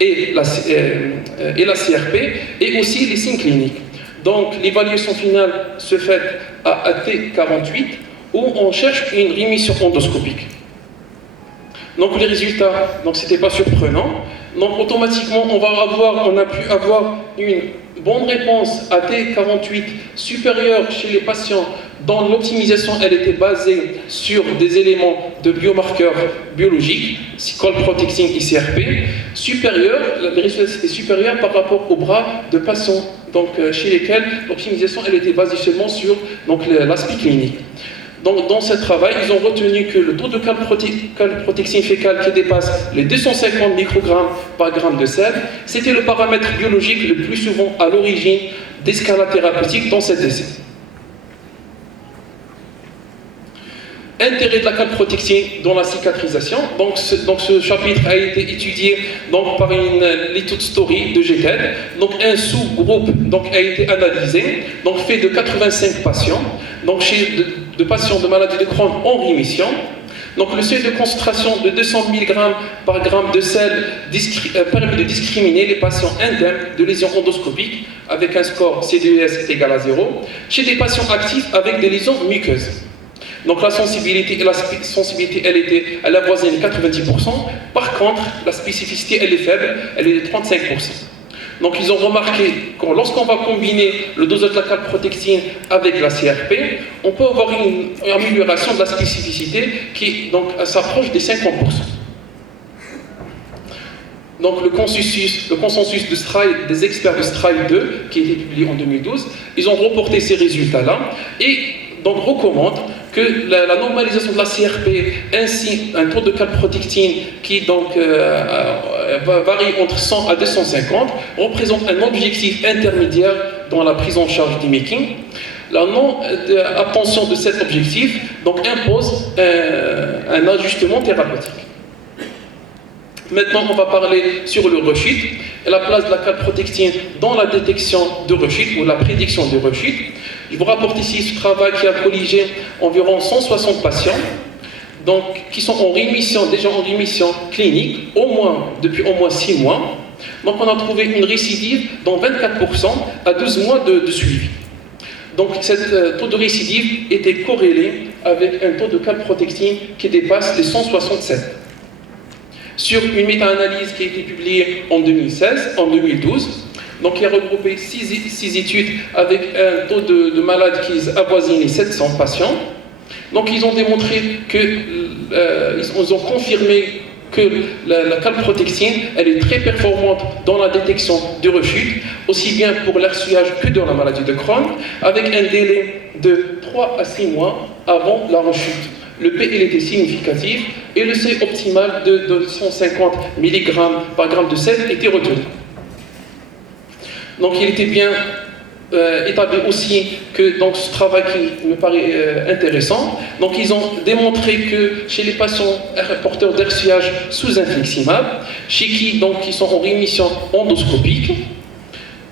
et la CRP, et aussi les signes cliniques. Donc l'évaluation finale se fait à AT48, où on cherche une rémission endoscopique. Donc les résultats, ce n'était pas surprenant. Donc automatiquement, on a pu avoir une bonne réponse à T48 supérieure chez les patients dont l'optimisation elle était basée sur des éléments de biomarqueurs biologiques, colprotexine et CRP, les résultats étaient supérieurs par rapport aux bras de patients chez lesquels l'optimisation elle était basée seulement sur l'aspect clinique. Donc, dans ce travail, ils ont retenu que le taux de calprotexine fécale qui dépasse les 250 microgrammes par gramme de sel, c'était le paramètre biologique le plus souvent à l'origine d'escalade thérapeutique dans cet essai. Intérêt de la calprotexine dans la cicatrisation. Donc ce chapitre a été étudié par une little story de GTED. Donc un sous-groupe a été analysé, fait de 85 patients, chez de patients de maladie de Crohn en rémission. Donc le seuil de concentration de 200 mg par gramme de sel permet de discriminer les patients indemnes de lésions endoscopiques avec un score CDES égal à 0 chez des patients actifs avec des lésions muqueuses. Donc la sensibilité, elle avoisine 90%. Par contre, la spécificité, elle est faible, elle est de 35%. Donc ils ont remarqué que lorsqu'on va combiner le dosage de la calprotexine avec la CRP, on peut avoir une amélioration de la spécificité qui s'approche des 50%. Donc le consensus de Stride, des experts de Stride 2, qui a été publié en 2012, ils ont reporté ces résultats-là et recommandent que la normalisation de la CRP ainsi un taux de calprotexine qui varie entre 100 à 250 représente un objectif intermédiaire dans la prise en charge du making. La non-attention de cet objectif impose un ajustement thérapeutique. Maintenant, on va parler sur le rechute et la place de la calprotexine dans la détection de rechute ou la prédiction de rechute. Je vous rapporte ici ce travail qui a colligé environ 160 patients qui sont déjà en rémission clinique, depuis au moins 6 mois. Donc on a trouvé une récidive dans 24% à 12 mois de suivi. Donc ce taux de récidive était corrélé avec un taux de calprotexine qui dépasse les 167. Sur une méta-analyse qui a été publiée en 2012, qui a regroupé 6 études avec un taux de malades qui avoisine les 700 patients. Donc ils ont démontré ils ont confirmé que la calprotexine, elle est très performante dans la détection de rechute, aussi bien pour l'hersiage que dans la maladie de Crohn, avec un délai de 3 à 6 mois avant la rechute. Le P il était significatif et le seuil optimal de 150 mg par gramme de sel était retenu. Donc il était bien établi aussi que ce travail qui me paraît intéressant. Donc ils ont démontré que chez les patients porteurs d'hersiage sous infliximab, chez qui sont en rémission endoscopique,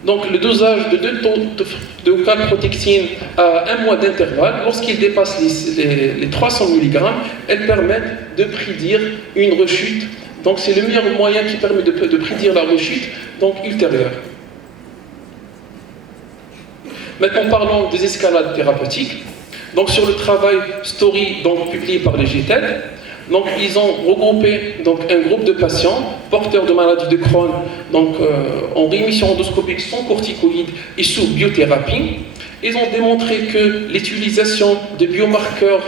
le dosage de 2 taux de calprotexine à 1 mois d'intervalle, lorsqu'il dépasse les 300 mg, elles permettent de prédire une rechute. Donc c'est le meilleur moyen qui permet de prédire la rechute ultérieure. Maintenant parlons des escalades thérapeutiques. Sur le travail Story publié par les GTED, ils ont regroupé un groupe de patients porteurs de maladies de Crohn en rémission endoscopique sans corticoïdes et sous biothérapie. Ils ont démontré que l'utilisation de biomarqueurs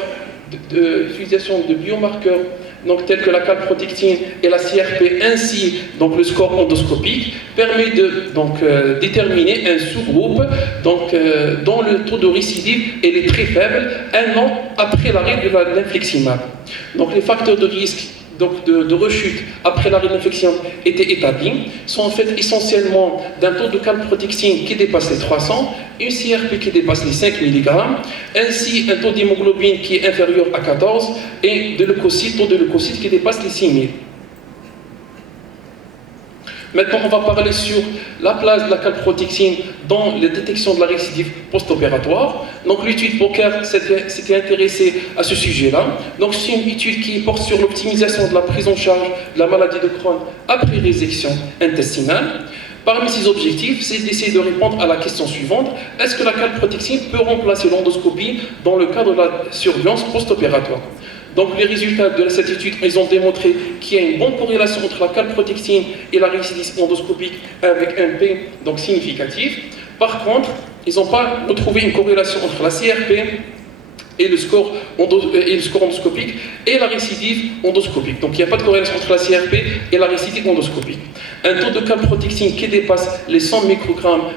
tels que la calprotexine et la CRP ainsi le score endoscopique permet de déterminer un sous-groupe dont le taux de récidive est très faible 1 an après l'arrêt de l'infliximab. Les facteurs de risque de rechute après l'arrêt de l'infection étaient établis, sont en fait essentiellement d'un taux de calprotexine qui dépasse les 300, une CRP qui dépasse les 5 mg, ainsi un taux d'hémoglobine qui est inférieur à 14 et taux de leucocytes qui dépasse les 6000. Maintenant, on va parler sur la place de la calprotectine dans la détection de la récidive post-opératoire. Donc, l'étude Bowker s'était intéressée à ce sujet-là. Donc, c'est une étude qui porte sur l'optimisation de la prise en charge de la maladie de Crohn après résection intestinale. Parmi ces objectifs, c'est d'essayer de répondre à la question suivante: est-ce que la calprotectine peut remplacer l'endoscopie dans le cadre de la surveillance post-opératoire? Donc les résultats de cette étude, ils ont démontré qu'il y a une bonne corrélation entre la calprotectine et la récidive endoscopique avec un P donc significatif. Par contre, ils n'ont pas retrouvé une corrélation entre la CRP et le score endoscopique et la récidive endoscopique. Donc il n'y a pas de corrélation entre la CRP et la récidive endoscopique. Un taux de calprotectine qui dépasse les 100 microgrammes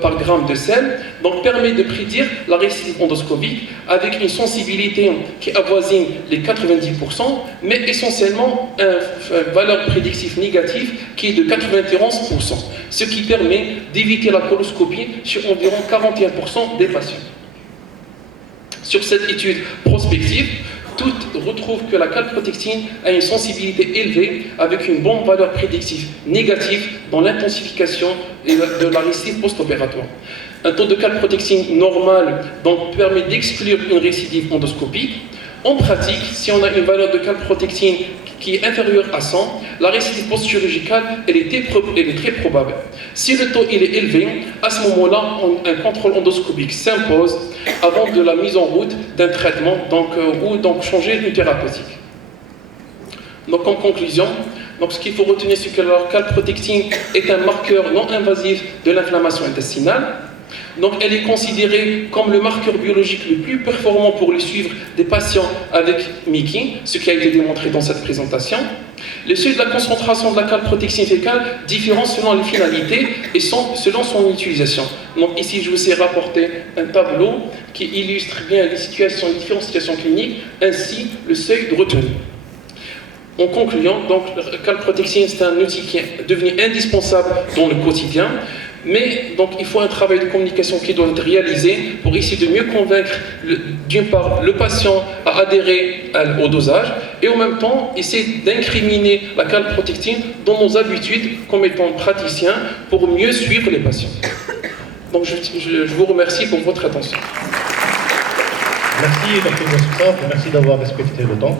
par gramme de sel, donc permet de prédire la récidive endoscopique avec une sensibilité qui avoisine les 90%, mais essentiellement une valeur prédictive négative qui est de 91%, ce qui permet d'éviter la coloscopie sur environ 41% des patients. Sur cette étude prospective, toutes retrouvent que la calprotectine a une sensibilité élevée avec une bonne valeur prédictive négative dans l'intensification de la récidive post-opératoire. Un taux de calprotectine normal donc, permet d'exclure une récidive endoscopique. En pratique, si on a une valeur de calprotectine qui est inférieure à 100, la récidive post-chirurgicale elle est très probable. Si le taux il est élevé, à ce moment-là, un contrôle endoscopique s'impose avant de la mise en route d'un traitement ou donc changer une thérapeutique. Donc en conclusion, ce qu'il faut retenir, c'est que la calprotectine est un marqueur non invasif de l'inflammation intestinale. Donc elle est considérée comme le marqueur biologique le plus performant pour le suivre des patients avec MICI, ce qui a été démontré dans cette présentation. Les seuils de la concentration de la calprotectine fécale diffèrent selon les finalités et selon son utilisation. Donc ici je vous ai rapporté un tableau qui illustre bien les différentes situations cliniques ainsi le seuil de retenue. En concluant, donc, la calprotectine c'est un outil qui est devenu indispensable dans le quotidien. Mais donc, il faut un travail de communication qui doit être réalisé pour essayer de mieux convaincre d'une part le patient à adhérer au dosage et en même temps essayer d'incriminer la calprotectine dans nos habitudes comme étant praticien pour mieux suivre les patients. Donc je vous remercie pour votre attention. Merci Dr. Boussoussaf, merci d'avoir respecté le temps.